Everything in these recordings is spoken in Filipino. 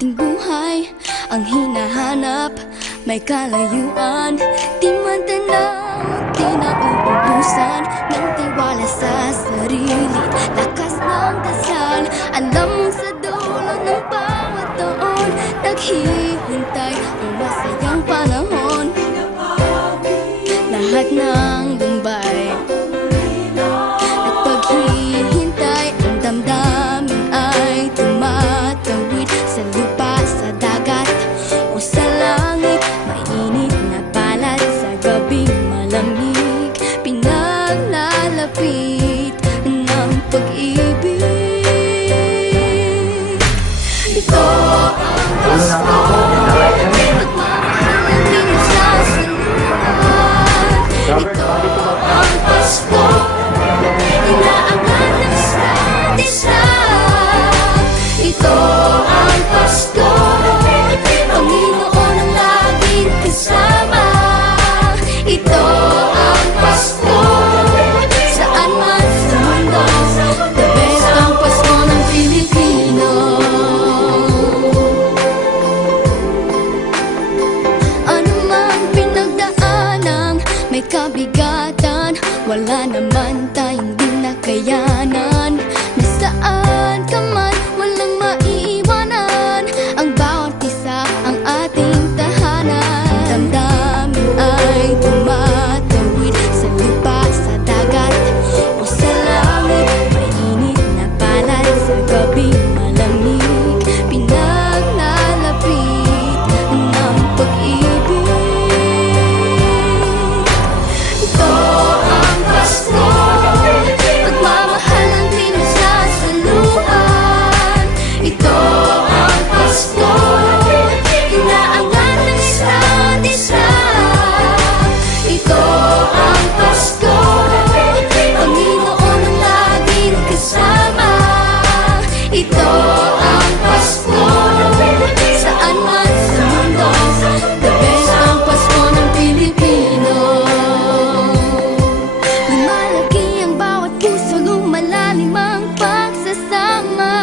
ating buhay ang hinahanap. May kalayuan, di man tanaw, di na uubusan ng tiwala sa sarili, lakas ng dasal. Alam mong sa dulo ng bawat taon, naghihintay ang masayang panahon. Lahat ng lumbay at paghihintay, ang damdamin ay tumatawid sa lupa, sa dagat o sa langit. Mainit na palad sa gabing malamig, pinaglalapit ng pag-ibig. Ito ang Pasko, pagmamahal ang pinagsasaluhan. Ito ang Pasko, inaangat ng isa't isa. Ito ang Pasko, Panginoon ang laging kasama. Ito ang Pasko, saan man sa mundo, the best ang Pasko ng Pilipino. Ano mang pinagdaanang may kabigatan, wala naman tayong di nakayanan. Nasaan ka man, walang maiiwanan, ang bawat isa ang ating tahanan. Damdamin ay tumatawid sa lupa, sa dagat o sa langit. Mainit na palad sa gabing malamig, pinaglalapit ng pag-ibig. Ito ang Pasko, pagmamahal ang pinagsasaluhan. Ito ang Pasko, inaangat ng isa't isa. Ito ang Pasko, Panginoon ang laging kasama. Ito ang Pasko, saan man sa mundo, the best ang Pasko ng Pilipino. Lumalaki ang bawat puso, lumalalim ang pagsasama.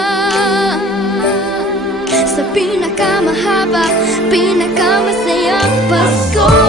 Sa pinakamahaba, pinakamasayang Pasko.